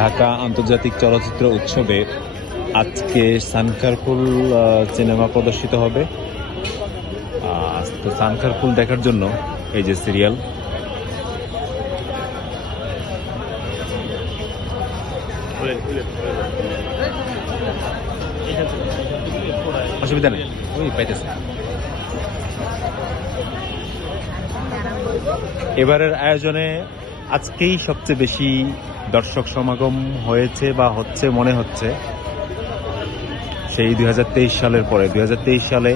ঢাকা আন্তর্জাতিক চলচ্চিত্র উৎসবে আজকে সানখারপুল সিনেমা প্রদর্শিত হবে। তো সানখারপুল দেখার জন্য এই যে সিরিয়াল, অসুবিধা নেই, ওই পাইতেছে। এবারের আয়োজনে আজকেই সবচেয়ে বেশি দর্শক সমাগম হয়েছে বা হচ্ছে মনে হচ্ছে সেই 2023 সালের পরে। 2023 সালে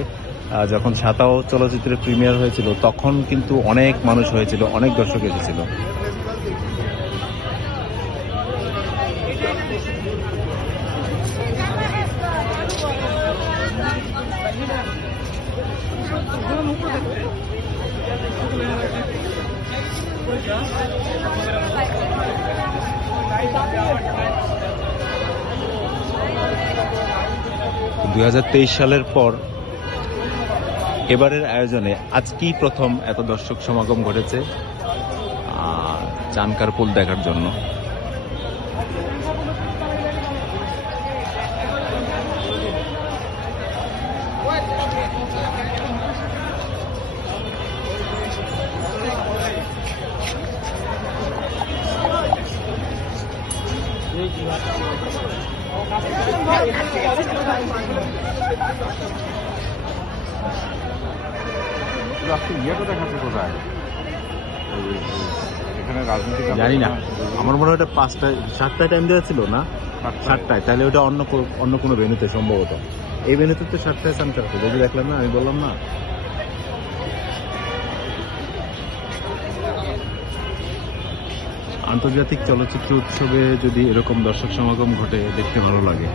যখন সাতাও চলচ্চিত্রের প্রিমিয়ার হয়েছিল তখন কিন্তু অনেক মানুষ হয়েছিল, অনেক দর্শক এসেছিল। $2023 সালের পর এবারের আয়োজনে আজকেই প্রথম এত দর্শক সমাগম ঘটেছে সানখারপুল দেখার জন্য। জানি না, আমার মনে হয় ওটা 7টায় টাইম দেওয়া ছিল না, 7টায়। তাহলে ওটা অন্য কোনো ভেন্যুতে সম্ভবত। এই ভেন্যুতে তো 7টায় সানখারপুল, এই যে দেখলাম না, আমি বললাম না। আন্তর্জাতিক চলচ্চিত্র উৎসবে যদি এরকম দর্শক সমাগম ঘটে দেখতে ভালো লাগে।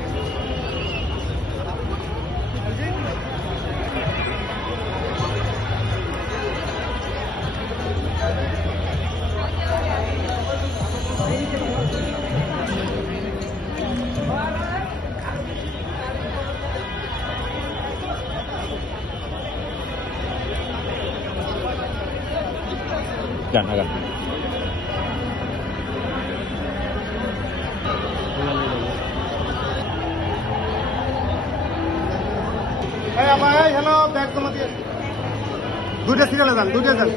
গান গান হ্যালো, ব্যাগ জমা দিয়ে দুইটা সিরিয়ালে যান, দুইটা সিরিয়াল।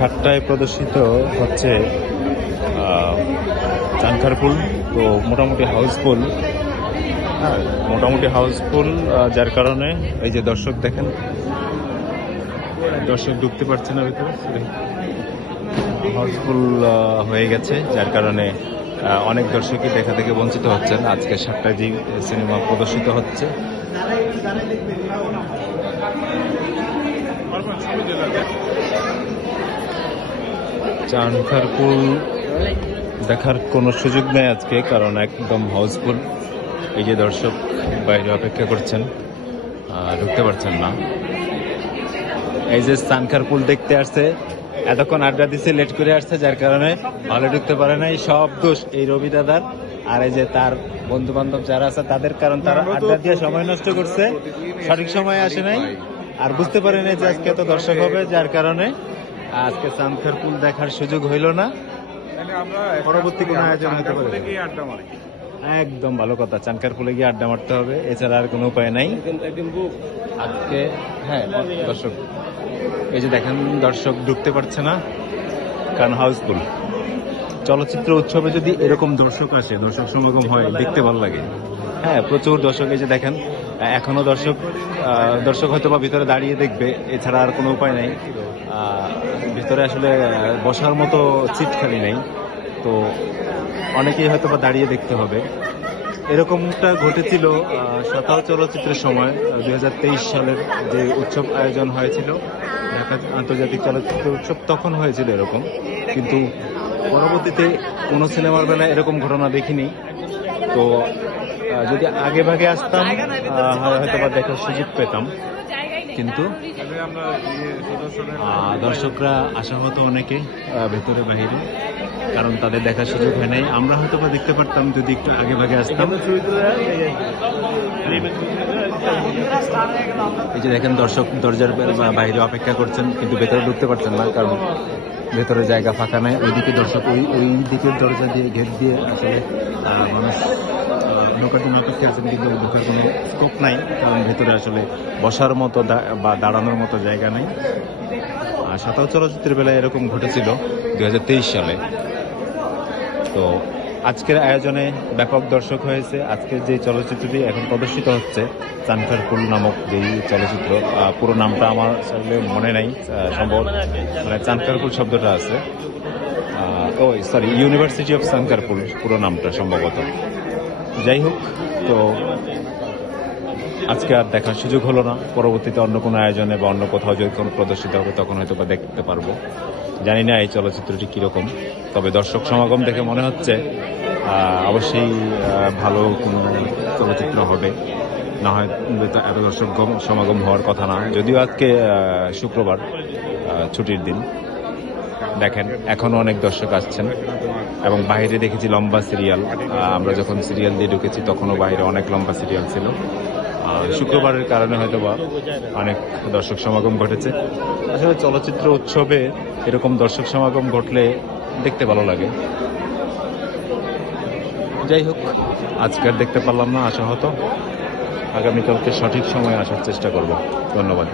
সাতটায় প্রদর্শিত হচ্ছে সানখারপুল। তো মোটামুটি হাউসফুল, যার কারণে এই যে দর্শক দেখেন, দর্শক ঢুকতে পারছে না ভিতরে, হাউসফুল হয়ে গেছে, যার কারণে অনেক দর্শকই দেখা থেকে বঞ্চিত হচ্ছেন। আজকে 7টায় যে সিনেমা প্রদর্শিত হচ্ছে, সানখারপুল দেখার কোনো সুযোগ নেই আজকে, কারণ একদম হাউসফুল। এই যে দর্শক বাইরে অপেক্ষা করছেন, ঢুকতে পারছেন না। এই যে সানখারপুল দেখতে আসছে, এতক্ষণ আড্ডা দিচ্ছে, লেট করে আসছে, যার কারণে হলে ঢুকতে পারে নাই। সব দোষ এই রবি দাদার আর এই যে তার বন্ধু বান্ধব যারা আছে তাদের, কারণ তারা আড্ডা দিয়ে সময় নষ্ট করছে, সঠিক সময়ে আসে নাই আর বুঝতে পারে নাই যে আজকে এত দর্শক হবে, যার কারণে আজকে সানখারপুল দেখার সুযোগ হইল না। পরবর্তী কোনো আয়োজন হতে পারে। একদম ভালো কথা, সানখারপুলে গিয়ে আড্ডা মারতে হবে, এছাড়া আর কোনো উপায় নাই আজকে। হ্যাঁ, দর্শক এই যে দেখেন, দর্শক ঢুকতে পারছে না কারণ হাউসফুল। চলচ্চিত্র উৎসবে যদি এরকম দর্শক আসে, দর্শক সমাগম হয়, দেখতে ভালো লাগে। হ্যাঁ, প্রচুর দর্শক। এই যে দেখেন, এখনো দর্শক হয়তো বা ভিতরে দাঁড়িয়ে দেখবে, এছাড়া আর কোনো উপায় নাই। ভিতরে আসলে বসার মতো সিট খালি নেই, তো অনেকেই হয়তো বা দাঁড়িয়ে দেখতে হবে। এরকমটা ঘটেছিল সাতাও চলচ্চিত্রের সময়, 2023 সালের যে উৎসব আয়োজন হয়েছিল ঢাকা আন্তর্জাতিক চলচ্চিত্র উৎসব, তখন হয়েছিল এরকম। কিন্তু পরবর্তীতে কোনো সিনেমার বেলায় এরকম ঘটনা দেখিনি। তো যদি আগে ভাগে আসতাম হয়তো বা দেখার সুযোগ পেতাম, কিন্তু দর্শকরা আসা হতো অনেকে ভেতরে বাহিরে, কারণ তাদের দেখার সুযোগ হয় নাই। আমরা হয়তো বা দেখতে পারতাম যদি একটু আগে ভাগে আসতাম। এই যে দেখেন দর্শক দরজার বাইরে অপেক্ষা করছেন, কিন্তু ভেতরে ঢুকতে পারছেন না, কারণ ভেতরে জায়গা ফাঁকা নাই। ওইদিকে দর্শক ওই দিকের দরজা দিয়ে গেট দিয়ে আসলে মানুষ ঢোকার জন্য অপেক্ষা আছেন, কিন্তু ঢোকার কোনো স্কোপ নাই, কারণ ভেতরে আসলে বসার মতো বা দাঁড়ানোর মতো জায়গা নেই। সাঁতার চলচ্চিত্রের বেলায় এরকম ঘটেছিল 2023 সালে। তো আজকের আয়োজনে ব্যাপক দর্শক হয়েছে। আজকের যে চলচ্চিত্রটি এখন প্রদর্শিত হচ্ছে, চানখারপুল নামক যেই চলচ্চিত্র, পুরো নামটা আমার আসলে মনে নাই, সম্ভব মানে চানখারপুল শব্দটা আছে, ইউনিভার্সিটি অফ চানখারপুল পুরো নামটা সম্ভবত। যাই হোক, তো আজকে আর দেখার সুযোগ হলো না। পরবর্তীতে অন্য কোনো আয়োজনে বা অন্য কোথাও যদি কোনো প্রদর্শিত হবে তখন হয়তো বা দেখতে পারবো। জানি না এই চলচ্চিত্রটি কীরকম, তবে দর্শক সমাগম দেখে মনে হচ্ছে অবশ্যই ভালো কোনো চলচ্চিত্র হবে। না হয় এত দর্শক সমাগম হওয়ার কথা না, যদিও আজকে শুক্রবার ছুটির দিন। দেখেন এখনও অনেক দর্শক আসছেন, এবং বাইরে দেখেছি লম্বা সিরিয়াল। আমরা যখন সিরিয়াল দিয়ে ঢুকেছি তখনও বাইরে অনেক লম্বা সিরিয়াল ছিল। শুক্রবারের কারণে হয়তো বা অনেক দর্শক সমাগম ঘটেছে। আসলে চলচ্চিত্র উৎসবে এরকম দর্শক সমাগম ঘটলে দেখতে ভালো লাগে। যাই হোক, আজকে আর দেখতে পারলাম না, আসা হতো। আগামীকালকে সঠিক সময়ে আসার চেষ্টা করব। ধন্যবাদ।